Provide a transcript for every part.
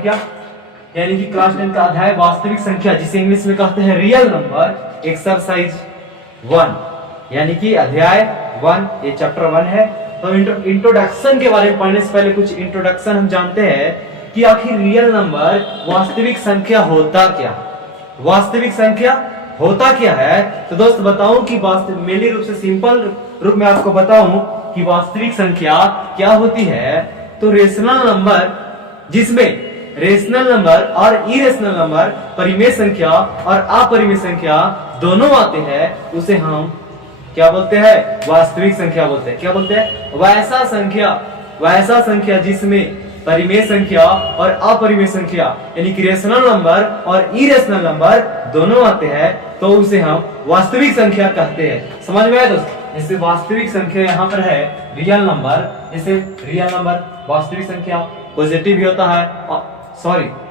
क्या, यानी कि क्लास 10 का अध्याय वास्तविक संख्या, जिसे इंग्लिश में कहते हैं रियल नंबर, एक्सरसाइज 1, यानी कि अध्याय 1, ये चैप्टर 1 है। तो इंट्रोडक्शन के बारे में पढ़ने से पहले कुछ इंट्रोडक्शन हम जानते हैं कि आखिर रियल नंबर वास्तविक संख्या होता क्या, वास्तविक संख्या होता क्या है। तो दोस्त बताऊं कि मेनली रूप से सिंपल रूप में आपको बताऊं कि वास्तविक संख्या क्या होती है। तो रेशनल नंबर, जिसमें रेशनल नंबर और इरेशनल नंबर, परिमेय संख्या और अपरिमेय संख्या दोनों आते हैं, उसे हम क्या बोलते हैं, वास्तविक संख्या बोलते हैं। क्या बोलते हैं, वैसा संख्या जिसमें परिमेय संख्या और अपरिमेय संख्या यानी कि रेशनल नंबर और इरेशनल नंबर दोनों आते हैं, तो उसे हम वास्तविक संख्या कहते हैं। समझ में आया दोस्त। जैसे वास्तविक संख्या यहाँ पर है रियल नंबर, जैसे रियल नंबर वास्तविक संख्या पॉजिटिव भी होता है,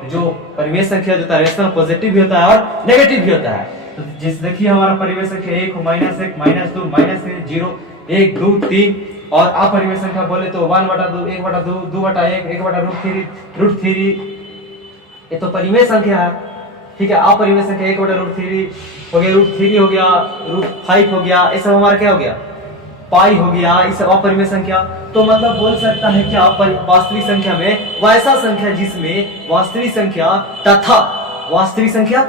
जो परिमेय संख्या जो होता है रेशनल पॉजिटिव भी होता है और नेगेटिव भी होता है। तो जैसे देखिए हमारा परिमेय संख्या 1, -1, -2, -3, 0, 1, 2, 3 और अपरिमेय संख्या बोले तो 1/2, 1/2, 2/1, 1/√3, ये तो परिमेय संख्या है। ठीक है, अपरिमेय संख्या 1/√3 हो गया, √3 हो गया, √5 हो गया, ये सब हमारा क्या हो गया, पाई हो गया, ये सब अपरिमेय संख्या। तो मतलब बोल सकता है कि वास्तविक संख्या में वैसा संख्या जिसमें वास्तविक संख्या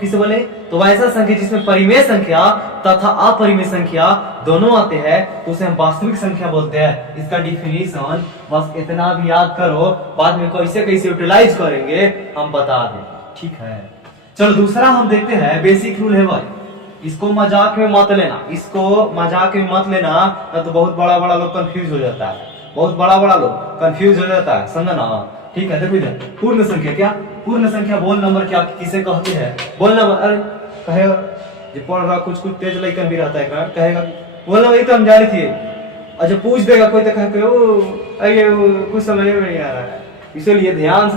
किसे बोले, तो वैसा संख्या जिसमें परिमेय संख्या तथा अपरिमेय संख्या दोनों आते हैं, उसे हम वास्तविक संख्या बोलते हैं। इसका डिफिनीशन बस इतना भी याद करो, बाद में कैसे कैसे यूटिलाइज करेंगे हम बता दें। ठीक है, चलो दूसरा हम देखते हैं, बेसिक रूल है भाई, इसको मजाक में मत लेना, तो बहुत बड़ा लोग कंफ्यूज हो जाता है, समझना। ठीक है, देखो इधर पूर्ण संख्या, क्या पूर्ण संख्या, बोल नंबर क्या किसे कहते हैं, बोल नंबर। अरे कहेगा जो पढ़ रहा कुछ तेज लड़कन भी रहता है, कहेगा बोल नंबर, ये तो हम जानी थी। अच्छा पूछ देगा कोई तो कहे कुछ समझ में नहीं आ रहा है, इसलिए ध्यान से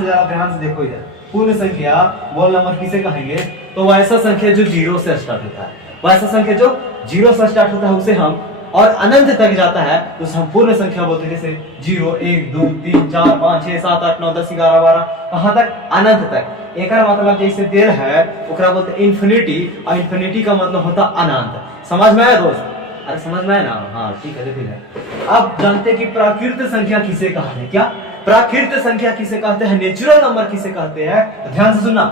देखो इधर। पूर्ण संख्या बोल नंबर किसे कहेंगे, तो वैसा संख्या जो 0 से स्टार्ट होता है, उसे हम, और अनंत तक जाता है तो उसे हम पूर्ण संख्या बोलते हैं। जैसे 0, 1, 2, 3, 4, 5, 6, 7, 8, 9, 10, 11, 12, कहां तक, अनंत तक। एक मतलब जैसे देर है ओकरा बोलते हैं इन्फिनिटी, और इन्फिनिटी का मतलब होता अनंत। समझ में आया दोस्त, अरे समझ में आया ना, हाँ ठीक है। देखिए अब जानते हैं कि प्राकृत संख्या किसे कहते हैं, क्या प्राकृत संख्या किसे कहते हैं, नेचुरल नंबर किसे कहते हैं, तो ध्यान से सुनना,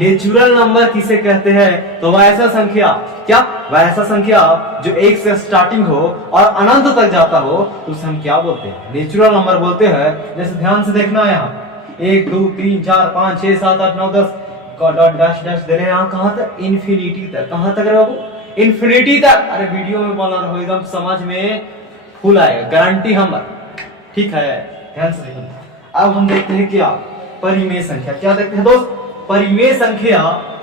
नेचुरल नंबर किसे कहते हैं, तो वैसा संख्या, क्या वैसा संख्या जो 1 से स्टार्टिंग हो और अनंत तक जाता हो, तो उसे हम क्या बोलते हैं, नेचुरल नंबर बोलते हैं। जैसे ध्यान से देखना, यहाँ 1, 2, 3, 4, 5, 6, 7, 8, 9, 10 डॉट डैश डैश दे रहे हैं, यहाँ कहाँ तक, इन्फिनिटी तक। कहाँ तक रे बाबू, इन्फिनिटी तक। अरे वीडियो में बोला रहो, एकदम समझ में फुल आएगा, गारंटी हमारा। ठीक है, ध्यान से देखो। अब हम देखते हैं क्या, परिमेय संख्या। क्या देखते हैं दोस्त, परिमेय संख्या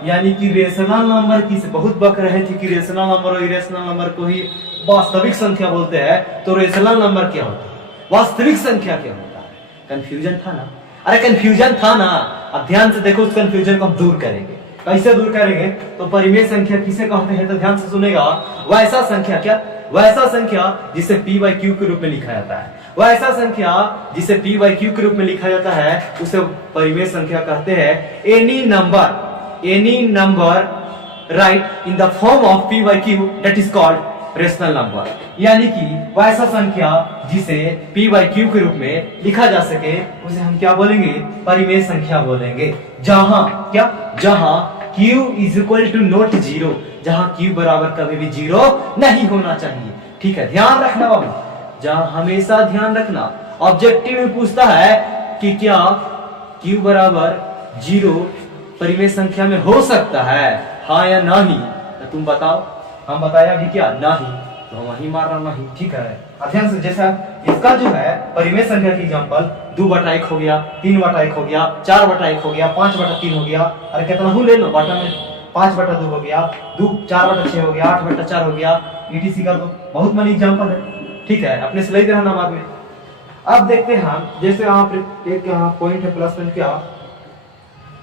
यानी कि रेशनल नंबर की, बहुत बक रहे थे कि रेशनल नंबर और इरेशनल नंबर को ही वास्तविक संख्या बोलते हैं, तो रेशनल नंबर क्या होता है, वास्तविक संख्या क्या होता है, कंफ्यूजन था ना, अरे कंफ्यूजन था ना। अब ध्यान से देखो, उस कंफ्यूजन को हम दूर करेंगे। कैसे दूर करेंगे, तो परिमेय संख्या किसे कहते हैं, तो ध्यान से सुनेगा, वैसा संख्या, क्या वैसा संख्या जिसे p/q के रूप में लिखा जाता है, वैसा संख्या जिसे p/q के रूप में लिखा जाता है, उसे परिमेय संख्या कहते हैं। Any number right in the form of p/q that is called rational number, यानी कि वैसा संख्या जिसे p/q के रूप में लिखा जा सके, उसे हम क्या बोलेंगे, परिमेय संख्या बोलेंगे। जहां q is equal to not 0, जहां q बराबर कभी भी 0 नहीं होना चाहिए। ठीक है, ध्यान रखना बाबू, जहां हमेशा ध्यान रखना, ऑब्जेक्टिव में पूछता है कि क्या q बराबर 0 परिमेय संख्या में हो सकता है, हाँ या नहीं, तो तुम बताओ। हम बताया कि क्या नहीं, तो हम वही मार रहा नहीं। ठीक है, ध्यान से, जैसा इसका जो है परिमेय संख्या की एग्जांपल 2/1 हो गया, 3/1 हो गया, 4/1 हो गया, 5/3 हो गया, अरे कितना हो ले लो, बटा में 5/2 हो गया, 4/6 हो गया, 8/4 हो गया, etc कर दो। बहुत मनी एग्जांपल है। ठीक है, अपने से लेते रहना बाद में। अब देखते हैं हम, जैसे यहाँ पर एक पॉइंट है प्लस पॉइंट, क्या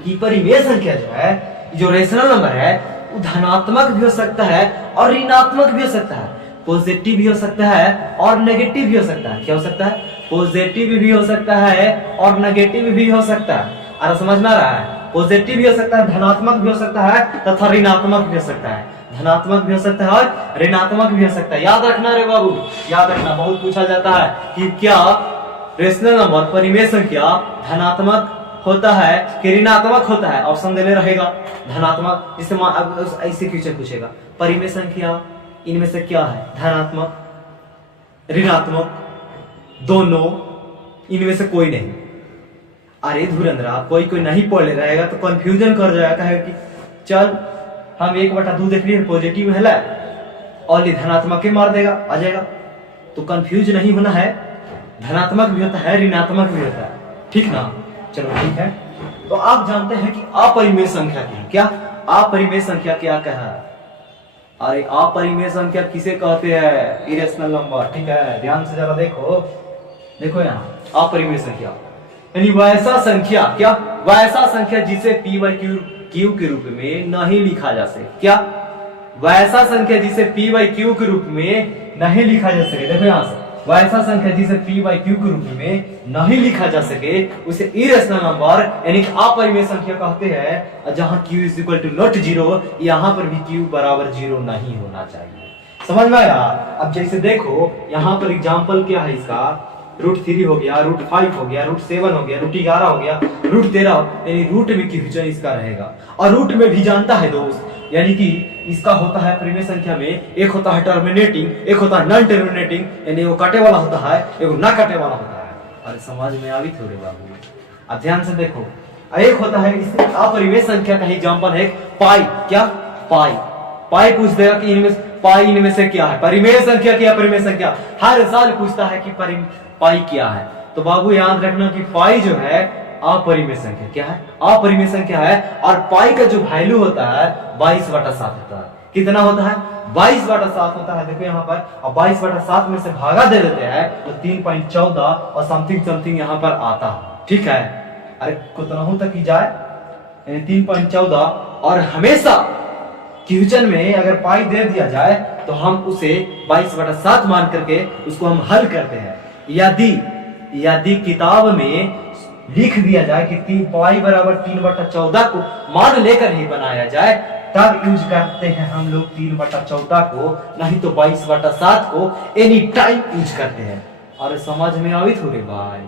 कि परिमेय संख्या जो है, जो रेशनल नंबर है, वो धनात्मक भी हो सकता है और ऋणात्मक भी हो सकता है, पॉजिटिव भी हो सकता है और नेगेटिव भी हो सकता है। क्या हो सकता है, पॉजिटिव भी हो सकता है और नेगेटिव भी हो सकता है। और समझ में आ रहा है, पॉजिटिव भी हो सकता है, धनात्मक भी हो सकता है तथा ऋणात्मक भी हो सकता है। धनात्मक भी हो सकता है और ऋणात्मक भी हो सकता है। याद रखना रे बाबू, याद रखना, बहुत पूछा जाता है कि क्या रेशनल नंबर परिमेय संख्या धनात्मक होता है कि ऋणात्मक होता है। ऑप्शन देने रहेगा धनात्मक। जिससे ऐसे क्वेश्चन पूछेगा, परिमेय संख्या इनमें से क्या है, धनात्मक ऋणात्मक दोनों, इनमें से कोई नहीं। अरे धुरंधरा, कोई कोई नहीं पढ़ ले रहेगा तो कंफ्यूजन कर जाएगा, कहे कि चल हम 1/2 देख लिए पॉजिटिव है और ये धनात्मक के मार देगा, आ जाएगा। तो कंफ्यूज नहीं होना है, धनात्मक भी होता है ऋणात्मक भी होता है, ठीक ना। चलो ठीक है। तो आप जानते हैं कि अपरिमेय संख्या की क्या, अपरिमेय संख्या क्या कहा। अरे अपरिमेय संख्या किसे कहते हैं, इरेशनल नंबर, ठीक है। ध्यान से जरा देखो, देखो यहाँ अपरिमेय संख्या यानी वैसा संख्या, क्या वैसा संख्या जिसे p बाई क्यू के रूप में नहीं लिखा जा सके। क्या वैसा संख्या जिसे p बाई क्यू के रूप में नहीं लिखा जा सके। देखो यहाँ से, वैसा संख्या जिसे p बाई क्यू के रूप में नहीं लिखा जा सके उसे इरेशनल नंबर यानी अपरिमेय संख्या कहते हैं। जहां q is equal to not 0, यहाँ पर भी q बराबर 0 नहीं होना चाहिए। समझ में आया। अब जैसे देखो यहाँ पर एग्जाम्पल क्या है इसका, √3 हो गया, √5 हो गया, √7 हो गया, √11 हो गया, √13, यानी रूट में क्वेश्चन इसका रहेगा। और रूट में भी जानता है दोस्त, यानी कि इसका होता है परिमेय संख्या में एक होता है टर्मिनेटिंग, एक होता है नॉन टर्मिनेटिंग, यानी वो काटे वाला होता है, एक ना काटे वाला होता है। अरे समझ में आवी थोड़े बाबू, अब ध्यान से देखो। एक होता है इस अपरिमेय संख्या का एग्जांपल है पाई। क्या पाई, पाई पूछ देगा कि इनमें पाई इनमें से क्या है, परिमेय संख्या की अपरिमेय संख्या। हर साल पूछता है कि पाई क्या है। तो बाबू याद रखना कि पाई जो है अपरिमेय संख्या क्या है, अपरिमेय संख्या है। और पाई का जो वैल्यू होता है 22/7 होता है। कितना होता है, 22/7 होता है। देखो यहाँ पर, और 22/7 में से भागा दे देते हैं तो 3.14 और समथिंग समथिंग यहाँ पर आता है, ठीक है। अरे कितना तक की जाए 3.14, और हमेशा क्वेश्चन में अगर पाई दे दिया जाए तो हम उसे 22/7 मान करके उसको हम हल करते हैं। यदि किताब में लिख दिया जाए कि पाई बराबर 3/14 को मान लेकर ही बनाया जाए, तब यूज करते हैं हम लोग 3/14 को, नहीं तो 22/7 को एनी टाइम यूज करते हैं। और समझ में आवी थोड़े भाई।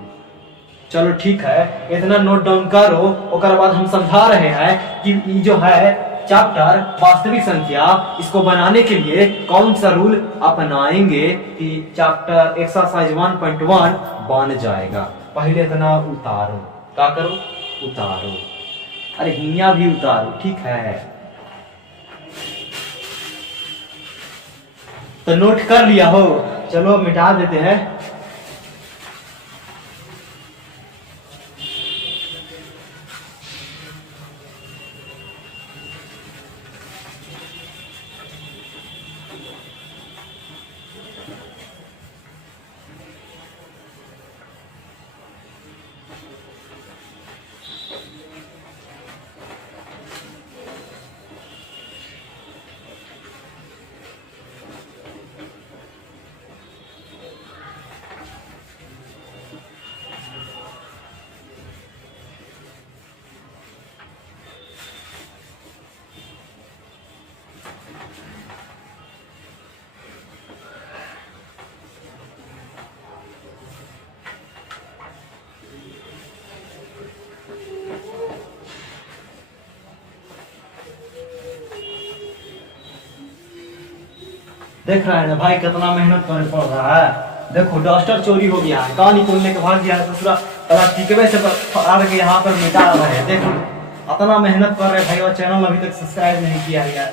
चलो ठीक है, इतना नोट डाउन करो। उसके बाद हम समझा रहे हैं कि जो है चैप्टर वास्तविक संख्या, इसको बनाने के लिए कौन सा रूल अपनाएंगे कि चैप्टर एक्सरसाइज 1.1 बन जाएगा। पहले इतना उतारो, क्या करो, उतारो। अरे हिनिया भी उतारो, ठीक है। तो नोट कर लिया हो, चलो मिटा देते हैं। देख रहा है ना भाई कितना मेहनत करे पड़ रहा है। देखो डस्टर चोरी हो गया है, कहानी खोलने के भाग गया है दूसरा प्लास्टिक से फाड़ के यहाँ पर मिटा रहे हैं। देखो इतना मेहनत कर रहे भाई, और चैनल अभी तक सब्सक्राइब नहीं किया है यार,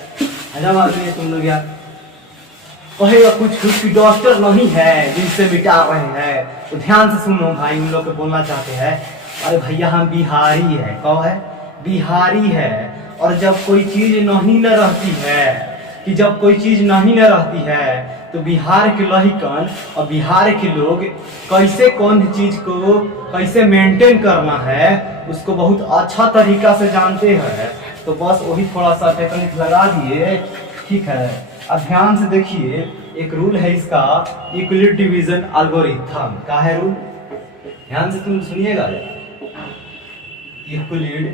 अजब आदमी है तुम लोग यार। कहेगा कुछ की डस्टर नहीं है जिनसे मिटा रहे हैं। तो ध्यान से सुनो भाई, उन लोग को बोलना चाहते हैं, अरे भैया हम बिहारी है। कौन है, बिहारी है। और जब कोई चीज नहीं न रहती है, कि जब कोई चीज नहीं न रहती है तो बिहार के लहिकन और बिहार के लोग कैसे कौन चीज को कैसे मेंटेन करना है उसको बहुत अच्छा तरीका से जानते हैं। तो बस वही थोड़ा सा टेक्निक लगा दिए, ठीक है। अब ध्यान से देखिए, एक रूल है इसका, यूक्लिड डिवीजन एल्गोरिथम। क्या है रूल, ध्यान से तुम सुनिएगा। यूक्लिड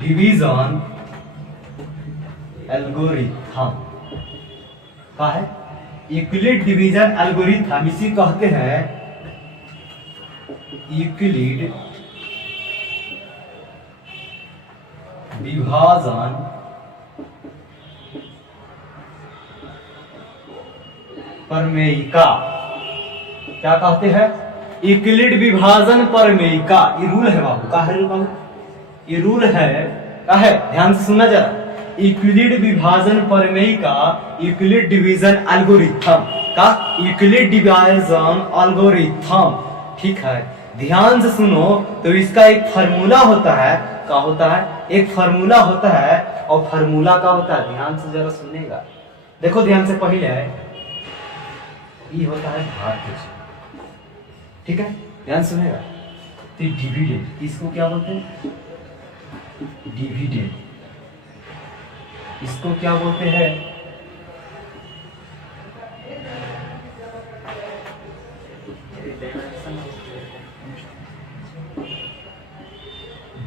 डिवीजन एल्गोरिथम का है, यूक्लिड डिवीजन एल्गोरिथम इसी कहते हैं यूक्लिड विभाजन प्रमेयिका। क्या कहते हैं? यूक्लिड विभाजन प्रमेयिका। ये रूल है बाबू, का है बाबू? ये रूल है, का है? ध्यान से सुनना जरा। यूक्लिड विभाजन प्रमेयिका, यूक्लिड डिवीजन एल्गोरिथम का, यूक्लिड डिवीजन एल्गोरिथम, ठीक है। ध्यान से सुनो। तो इसका एक फार्मूला होता है, क्या होता है? एक फार्मूला होता है, और फार्मूला का होता है, ध्यान से जरा सुनेगा। देखो ध्यान से, पहले है ये होता है भाग, ठीक है, ध्यान सुनेगा। तो डिविडेंड, इसको क्या बोलते हैं? डिविडेंड, इसको क्या बोलते हैं?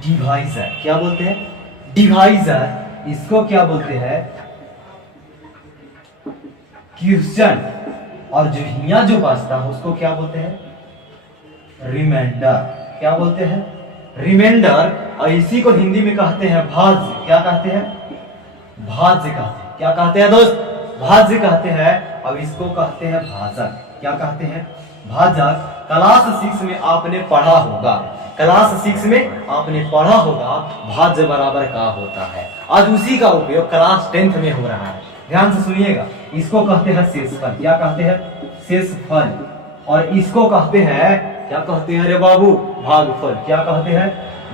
डिवाइजर। क्या बोलते हैं? डिवाइजर। इसको क्या बोलते हैं? क्वेश्चन। और जो यहाँ जो बचता है उसको क्या बोलते हैं? रिमाइंडर। क्या बोलते हैं? रिमाइंडर। और इसी को हिंदी में कहते हैं भाज्य। क्या कहते हैं? भाज्य कहते हैं। क्या कहते हैं दोस्त? भाज्य कहते हैं। अब इसको कहते हैं भाजक। क्या कहते हैं? भाजक। क्लास 6 में आपने पढ़ा होगा, क्लास 6 में आपने पढ़ा होगा भाज्य बराबर का होता है। आज उसी का उपयोग क्लास 10th में हो रहा है। ध्यान से सुनिएगा। इसको कहते हैं शेषफल। क्या कहते हैं? शेषफल। और इसको कहते हैं, क्या कहते हैं रे बाबू? भागफल। क्या कहते हैं?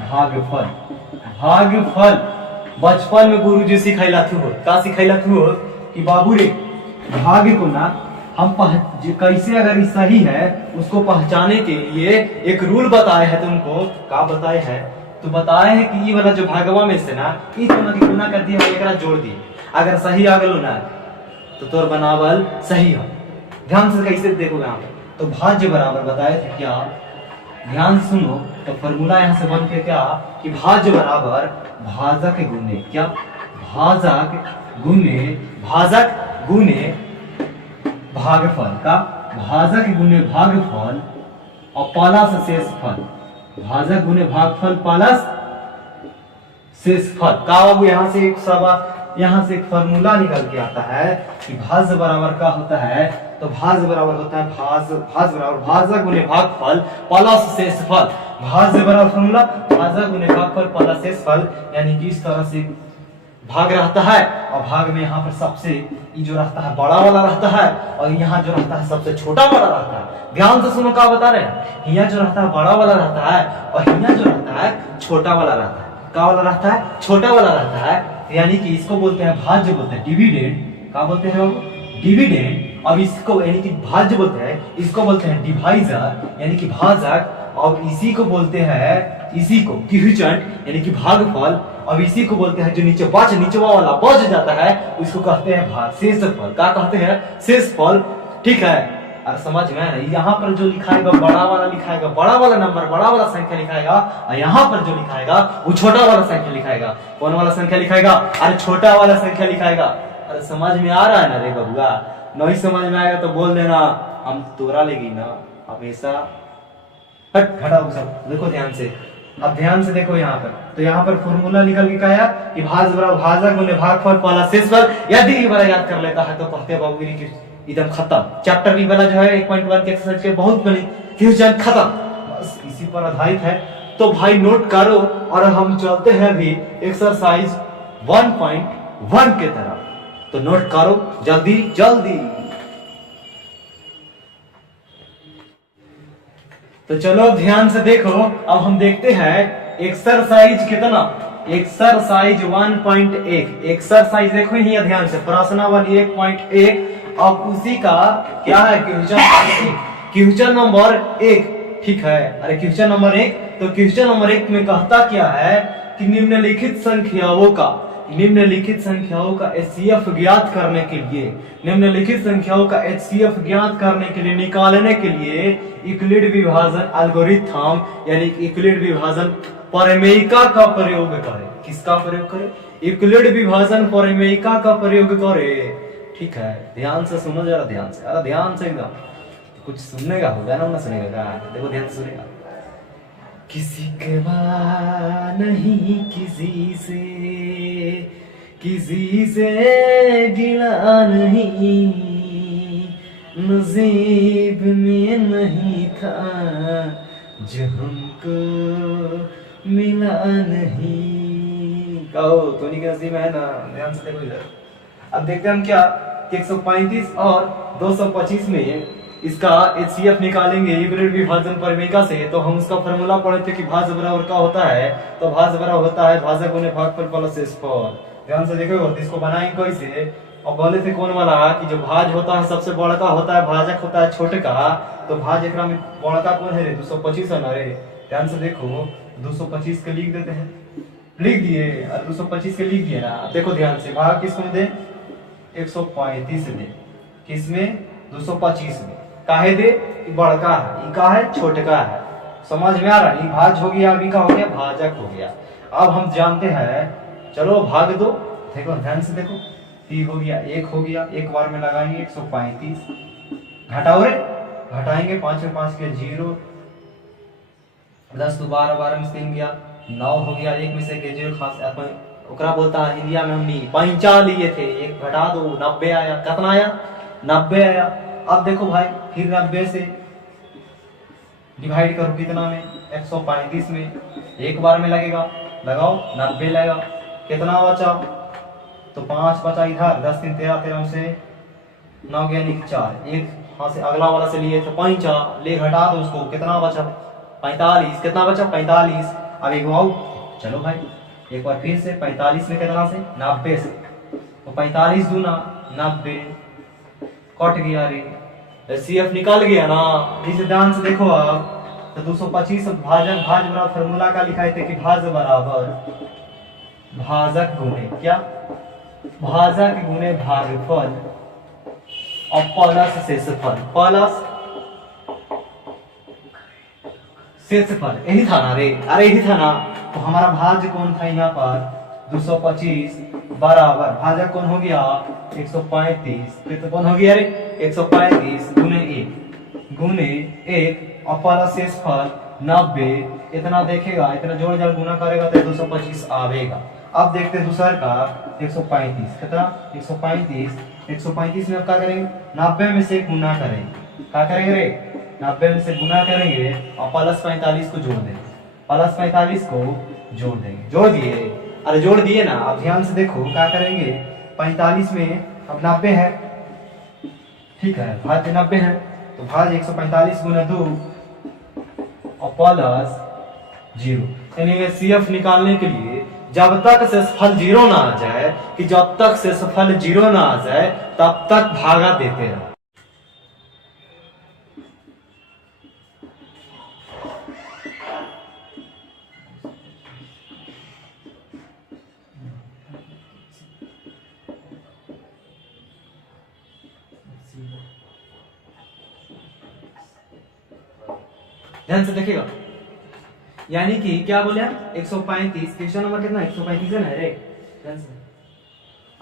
भागफल। भागफल। बचपन में गुरुजी सिखाइला थू हो, का सिखाइला थू हो कि बाबू रे भाग को ना हम कैसे, अगर ये सही है उसको पहचाने के लिए एक रूल बताए हैं तुमको। क्या बताए हैं? तो बताए हैं कि ये वाला जो भागवा में से ना ई तो की गुना कर दिया, एकरा जोड़ दिए, अगर सही आ गलो ना तो तोर बनावल सही हो। ध्यान से कैसे देखो यहाँ पे। तो भाज्य बराबर बताए थे क्या? ध्यान सुनो। तो फॉर्मूला यहाँ से बन के क्या कि भाज्य बराबर भाजक गुने, क्या? भाजक गुने, भाजक गुने भागफल का, भाजक गुने भागफल और प्लस शेषफल। भाजक गुने भागफल प्लस शेषफल का। अब यहाँ से एक सवाल, यहाँ से एक फॉर्मूला निकल के आता है कि भाज्य बराबर का होता है। तो भाज्य बराबर होता है भाज्य बराबर भाजक गुने भागफल प्लस शेषफल। भाज्य बराबर फॉर्मूला भाजक गुने भागफल प्लस शेषफल, यानी कि इस तरह से भाग रहता है, और भाग में यहाँ पर सबसे ये जो रहता है बड़ा वाला रहता है, और यहाँ जो रहता है सबसे छोटा वाला रहता है। ध्यान से सुनो, क्या बता रहे हैं? यहाँ जो रहता है बड़ा वाला रहता है, और यहाँ जो रहता है छोटा वाला रहता है। क्या वाला रहता है? छोटा वाला रहता है। यानी कि इसको बोलते हैं भाज्य, बोलते हैं डिविडेंड। क्या बोलते हैं बाबू? डिविडेंड। अब इसको यानी कि भाज्य बोलते हैं, इसको बोलते हैं डिवाइजर यानी कि भाजक, और इसी को बोलते हैं, इसी को क्वोशिएंट यानी कि भागफल। अब इसी को बोलते हैं जो नीचवा वाला बच जाता है उसको कहते हैं भाग, शेषफल। क्या कहते हैं? शेषफल। ठीक है, और समझ में आया? यहाँ पर जो लिखाएगा बड़ा वाला लिखाएगा, बड़ा वाला नंबर, बड़ा वाला संख्या लिखाएगा, और यहाँ पर जो लिखाएगा वो छोटा वाला संख्या लिखाएगा। कौन वाला संख्या लिखाएगा? अरे छोटा वाला संख्या लिखाएगा। अरे समझ में आ रहा है ना रे बबुआ? नहीं समझ में आएगा तो बोल देना, हम तोरा लेगी ना हमेशा। हट हटाओ सब, देखो ध्यान से। अब ध्यान से देखो यहाँ पर। तो यहाँ पर फॉर्मूला निकल के आया कि भाज्य बराबर भाजक गुने भागफल प्लस शेषफल। यदि ये वाला याद कर लेता है तो कहते हैं बाबू की एकदम खत्म। चैप्टर बी वाला जो है 1.1 के एक्सरसाइज के बहुत बड़ी क्वेश्चन खत्म, बस इसी पर आधारित है। तो भाई नोट करो, और हम चलते हैं अभी एक्सरसाइज 1.1 के तरफ। तो नोट करो जल्दी जल्दी। तो चलो ध्यान से देखो। अब हम देखते हैं एक्सरसाइज कितना, एक्सरसाइज 1.1। एक्सरसाइज देखो ही ध्यान से, प्रश्नावली 1.1। अब उसी का क्या है? Question number 1। ठीक है, अरे क्वेश्चन नंबर 1। तो क्वेश्चन नंबर 1 में कहता क्या है कि निम्नलिखित संख्याओं का निम्नलिखित संख्याओं का एचसीएफ ज्ञात करने के लिए, निम्नलिखित संख्याओं का एचसीएफ ज्ञात करने के लिए, निकालने के लिए यूक्लिड विभाजन एल्गोरिथम यानी यूक्लिड विभाजन प्रमेयिका का प्रयोग करें। किसका प्रयोग करें? यूक्लिड विभाजन प्रमेयिका का प्रयोग करें। ठीक है, ध्यान से सुनो जरा, ध्यान से, अरे ध्यान से एकदम, कुछ सुनने का होगा ना, सुनेगा, देखो ध्यान से सुनेगा। किसी के बाद नहीं किसी से गिला नहीं, नसीब में नहीं था जो हमको मिला नहीं। कहो तो नहीं, नसीब है ना, ध्यान से देखो इधर। अब देखते हैं हम क्या 135 और 225 में इसका एचसीएफ निकालेंगे यूक्लिड विभाजन प्रमेयिका से। तो हम उसका फार्मूला पढ़े थे कि भाज्य बराबर क्या होता है, तो भाज्य बराबर होता है भाजक गुने भागफल प्लस शेषफल। ध्यान से देखो, इसको बनाएंगे कैसे। और बोले थे कौन वाला कि जो भाज होता है सबसे बड़का होता है, भाजक होता है छोटका। तो भाज एकरा में बड़का कौन है रे? 225 है ना रे। ध्यान से देखो, 225 के लिख देते हैं, लिख दिए, और 225 के लिख दिए ना। देखो ध्यान से, भाग किसमें दे? 135 दे, किसमें? 225 में। काहे दे? बड़का है, का है? छोटका है। समझ में आ रहा है? भाज हो गया, अभी का हो गया? भाजक हो गया। अब हम जानते हैं, चलो भाग दो, देखो ध्यान से देखो, 3 हो गया, 1 हो गया, एक बार में लगाएंगे 135, घटाओ रे, घटाएंगे 5 में 5 के 0, 10 तो 12, 12 में 3 गया, 9 हो गया, 1 में से के 0 खास अपन ओकरा बोलता है इंडिया में हमने 5 लिए थे, एक घटा दो, 90 आया। कितना आया? 90 आया। अब देखो भाई, फिर 90 से डिवाइड करो कितना में? 135 में। एक बार में लगेगा, लगाओ, 90 लगेगा, कितना बचा? तो 5 बचा इधर, 10 3 13, 13 से 9 गया, 4, एक हाथ से अगला वाला से लिए थे 5, ले घटा दो उसको, कितना बचा? 45। कितना बचा? 45। अब एक आओ, चलो भाई एक बार फिर से 45 में कितना से? 90 से। तो 45 दूना 90, कट गया रे, सीएफ निकल गया ना। इस ध्यान से देखो आप, तो 225 भाजक, भाज बराबर फार्मूला का लिखा है कि भाज बराबर भाजक गुणे क्या? भाजक गुणे भागफल और प्लस शेषफल, प्लस शेषफल। यही था ना रे? अरे यही था ना। तो हमारा भाज्य कौन था यहाँ पर? 225 बराबर भाजक कौन हो गया? 135। फिर तो कौन हो गया रे? 135 गुने 1 और प्लस शेषफल 90। इतना देखेगा, इतना जोड़ जाड़ गुना करेगा तो 225 आवेगा। अब देखते हैं दूसरा का 135, कितना? 135। 135 में अब क्या करेंगे? 90 में से गुना करेंगे। क्या करेंगे रे? 90 में से गुना करेंगे और प्लस 45 को जोड़ देंगे, प्लस 45 को जोड़ देंगे। जोड़ दिए? अरे जोड़ दिए ना। अब ध्यान से देखो क्या करेंगे, 45 में अब 90 है, ठीक है, भाज्य 90 है, तो भाज्य 145 गुना 2 और प्लस 0। यानी सीएफ निकालने के लिए जब तक शेषफल 0 ना आ जाए, कि जब तक शेषफल 0 ना आ जाए तब तक भागा देते रहो। ध्यान से देखिएगा, यानी कि क्या बोले हम? 135, क्वेश्चन नंबर कितना? 135 है ना रे? ध्यान से,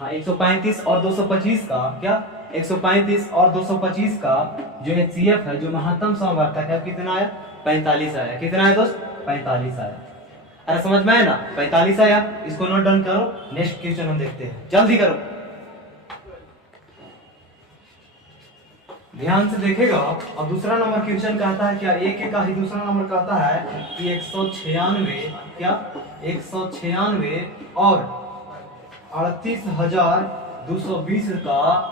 हाँ 135 और 225 का क्या? 135 और 225 का जो एचसीएफ है, जो महत्तम समवर्तक है, कितना आया? 45 आया। कितना आया दोस्त? 45 आया। अरे समझ में आया ना? 45 आया। इसको नोट डाउन करो, नेक्स्ट क्वेश्चन हम देखते हैं, जल्दी करो, ध्यान से देखेगा। अब दूसरा नंबर क्वेश्चन कहता है क्या? एक का ही दूसरा नंबर कहता है कि 196 क्या? 196 और 38,220 का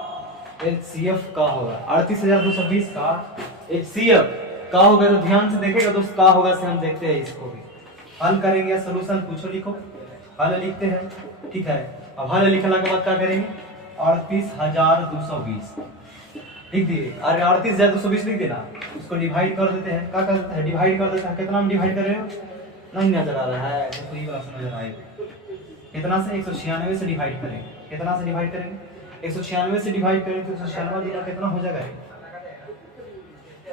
एचसीएफ का होगा। 38,220 का एचसीएफ का होगा। तो ध्यान से देखेगा दोस्त, का होगा से हम देखते हैं, इसको भी हल करेंगे। सोल्यूशन पूछो, लिखो, हल लिखते हैं, ठीक है। अब हल लिखने के बाद क्या करेंगे? 38,220 लिख दिए। अरे 38,220 लिख देना, उसको डिवाइड कर देते हैं। क्या कर देते हैं? डिवाइड कर देते हैं। कितना में डिवाइड कर रहे हो? नहीं नजर आ रहा है, तो कोई बात नजर आएगी। कितना से 196 से डिवाइड करेंगे, कितना से डिवाइड करेंगे 196 से डिवाइड करेंगे तो 196 गुना कितना हो जाएगा,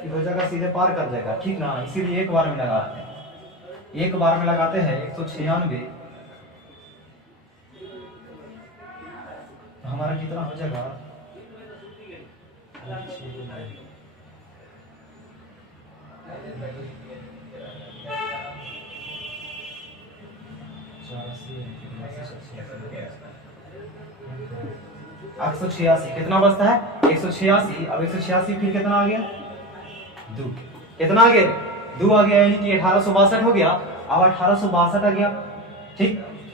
ये हो जाएगा सीधे पार कर जाएगा, ठीक ना। इसीलिए एक बार में लगाते हैं, एक बार में लगाते हैं 196, तो हमारा कितना हो जाएगा 186 कितना बचता है 186। अब 186 फिर कितना आ गया 2, कितना आ गया 2 आ गया, यानी कि 1862 हो गया। अब 1862 आ गया, ठीक।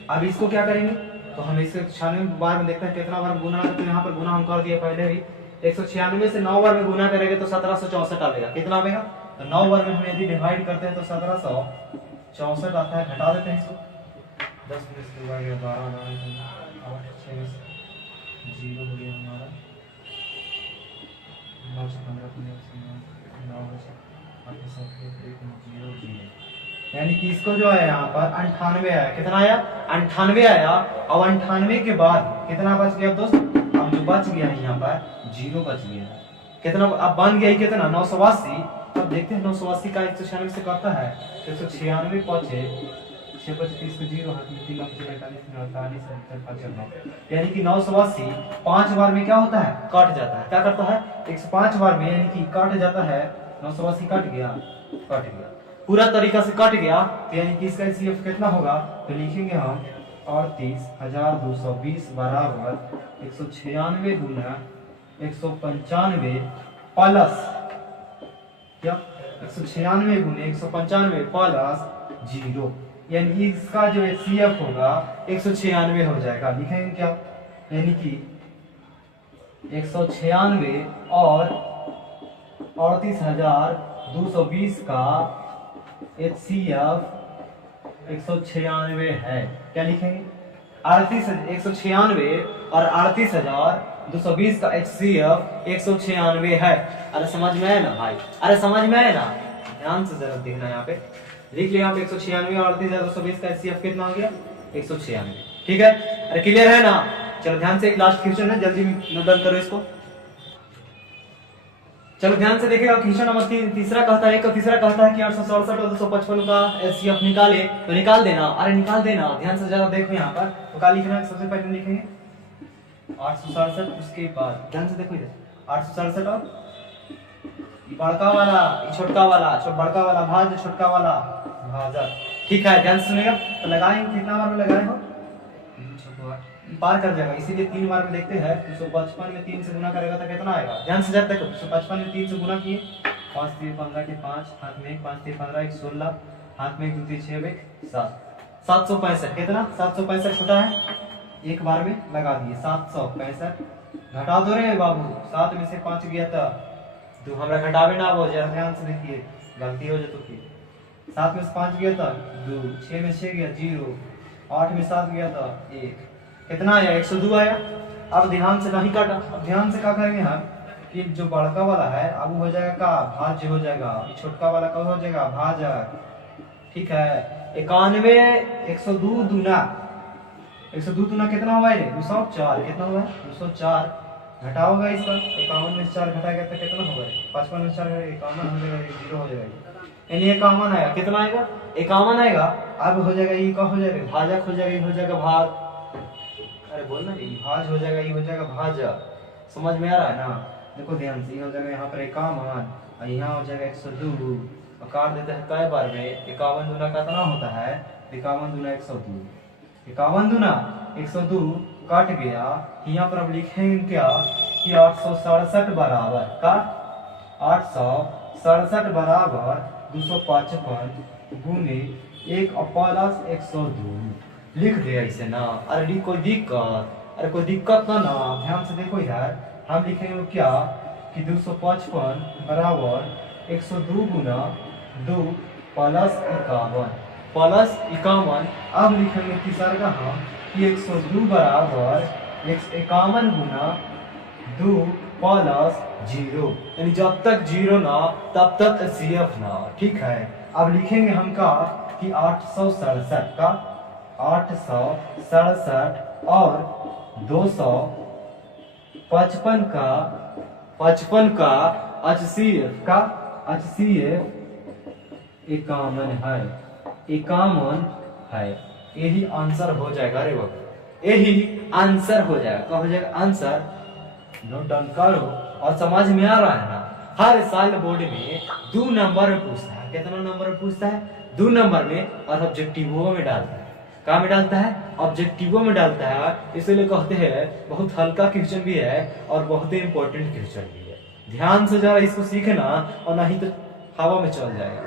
अब इसको क्या करेंगे, तो हम इसे 96 बार में देखते हैं कितना बार गुना है, तो यहाँ पर गुना हम कर दिए पहले ही। 196 से 9 बार में गुना करेंगे तो 1764 आएगा, कितना आएगा, तो 9 बार में हम यदि डिवाइड करते हैं तो 1764 आता है। घटा देते हैं इसको, 10 में से 2 आ गया 12, 8, 6 0 हो गया हमारा, 9 से 15 9 8 0 0, यानी कि इसको जो है यहाँ पर 98 आया, कितना आया 98 आया। और 98 के बाद कितना बच गया दोस्त, अब जो बच गया है यहाँ पर 0 बच गया, कितना अब बन गया कितना 982। अब देखते हैं 982 का 196 से करता है 196 पचे 625 को 0 हाथ में 3 48 48 यानी कि 982 5 बार में क्या होता है कट जाता है, क्या करता है 105 बार में, यानी कि कट जाता है 982 कट गया पूरा तरीका से कट गया, तो यानी कि इसका एचसीएफ कितना होगा, तो लिखेंगे हम 38220 बराबर 196 गुना 195 प्लस क्या 196 गुने 195 प्लस 0, यानी इसका जो एचसीएफ होगा 196 हो जाएगा। लिखेंगे क्या, यानी कि 196 और 38220 का HCF 196 है, क्या लिखेंगे 196 और 38220 का HCF 196 है। अरे समझ में है ना भाई, अरे समझ में है ना, ध्यान से जरा देखना, यहाँ पे लिख लिया हम 196 और 38220 का HCF कितना हो गया 196, ठीक है। अरे क्लियर है ना, चलो ध्यान से, एक लास्ट क्वेश्चन है, जल्दी नोट करो इसको। चलो ध्यान से देखिएगा, क्वेश्चन नंबर तीसरा कहता है, तीसरा कहता है कि 867 और 255 का एचसीएफ निकाले, तो निकाल देना, अरे निकाल देना, ध्यान से जरा देखो यहाँ पर, तो क्या लिखना है, सबसे पहले लिखेंगे 867, उसके बाद ध्यान से देखो इधर 867 और बड़का वाला छोटका वाला, बड़का वाला भाज छोटका वाला भाजक, ठीक है, ध्यान से सुनेगा। तो लगाएंगे कितना बार में लगाए हो, पार कर जाएगा, इसीलिए 3 बार में देखते हैं। 255 में 3 से गुना करेगा तो कितना आएगा, ध्यान से जब देखो 255 में 3 से गुना किए 5 3 15 के 5 हाथ में 5 3 15 1 16 हाथ में 2 3 6 7 765 कितना 765 छोटा है, एक बार में लगा दिए 765, घटा दो रे बाबू, 7 में से 5 गया था तो हमरा घटावे ना हो, जरा ध्यान से देखिए गलती हो जाए तो फिर 7 में से 5 गया था 2, 6 में 6 गया 0, 8 में 7 गया था 1, कितना आया 102 आया। अब ध्यान से नहीं काटा, अब ध्यान से क्या करेंगे हम कि जो बड़का वाला है अब वो हो जाएगा का भाज्य हो जाएगा, छोटका वाला कब हो जाएगा भाजक, ठीक है। 91 102 दूना 102 दूना कितना हुआ है 204, कितना हुआ है 204, घटाओगा इसका 51 में 4 घटाएगा तो कितना होगा 55 में 4 51 हो जाएगा, 0 हो जाएगा, यानी 51 आएगा, कितना आएगा 51 आएगा। अब हो जाएगा ये का हो जाएगा भाजक हो जाएगा, ये हो जाएगा भाग, अरे बोलना ये भाज हो जाएगा, ये हो जाएगा भाजक, समझ में आ रहा है ना, देखो ध्यान से, ये हो जाएगा यहाँ पर 51 और यहाँ हो जाएगा 102, और काट देते हैं कई बार में 51 दूना कितना होता है 51 दूना 102, 51 दूना 102 कट गया, यहाँ पर अब लिखेंगे क्या कि 867 बराबर का 867 बराबर 255 गुने 1 प्लस 102 लिख दिया इसे ना। अरे कोई दिक्कत, अरे कोई दिक्कत ना, ध्यान से देखो यार, हम लिखेंगे क्या कि 255 बराबर 102 गुना 2 प्लस 51, अब लिखेंगे तीसरा का हम कि 102 बराबर 51 गुना 2 प्लस 0, यानी जब तक 0 ना तब तक एचसीएफ ना, ठीक है। अब लिखेंगे हम का कि 867 का 867 और 255 का 55 का HCF का HCF 51 है, 51 है। यही आंसर हो जाएगा रे बाबू, यही आंसर हो जाएगा। क्या हो जाएगा आंसर? नोट डाउन करो। और समझ में आ रहा है ना? हर साल बोर्ड में 2 नंबर में पूछता है। कितना नंबर में पूछता है? 2 नंबर में, और ऑब्जेक्टिवों में डालता है। कहाँ में डालता है? ऑब्जेक्टिवों में डालता है। इसलिए कहते हैं बहुत हल्का क्वेश्चन भी है और बहुत ही इंपॉर्टेंट क्वेश्चन भी है। ध्यान से जरा इसको सीखना, और नहीं तो हवा में चल जाएगा।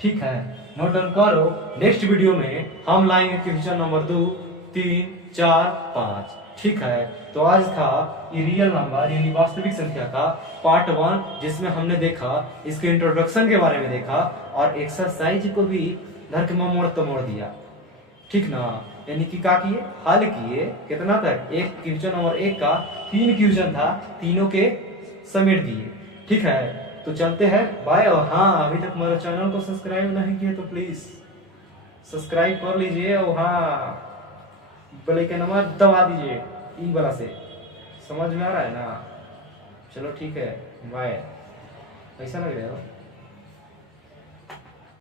ठीक है, नोट डाउन करो। नेक्स्ट वीडियो में हम लाएंगे क्वेश्चन नंबर 2, 3, 4, 5। ठीक है, तो आज था रियल नंबर यानी वास्तविक संख्या का पार्ट 1, जिसमें हमने देखा इसके इंट्रोडक्शन के बारे में देखा और एक्सरसाइज को भी धर के मोड़ तो मोड़ दिया। ठीक ना? यानी कि क्या किए? हल किए। कितना तक? एक क्वेश्चन नंबर 1 का 3 क्वेश्चन था, तीनों के समेट दिए। ठीक है, तो चलते हैं, बाय। और हाँ, अभी तक हमारे चैनल को सब्सक्राइब नहीं किए तो प्लीज सब्सक्राइब कर लीजिए, और हाँ बेल के नंबर दबा दीजिए ई वाला से। समझ में आ रहा है ना? चलो ठीक है, बाय। कैसा लग रहा है?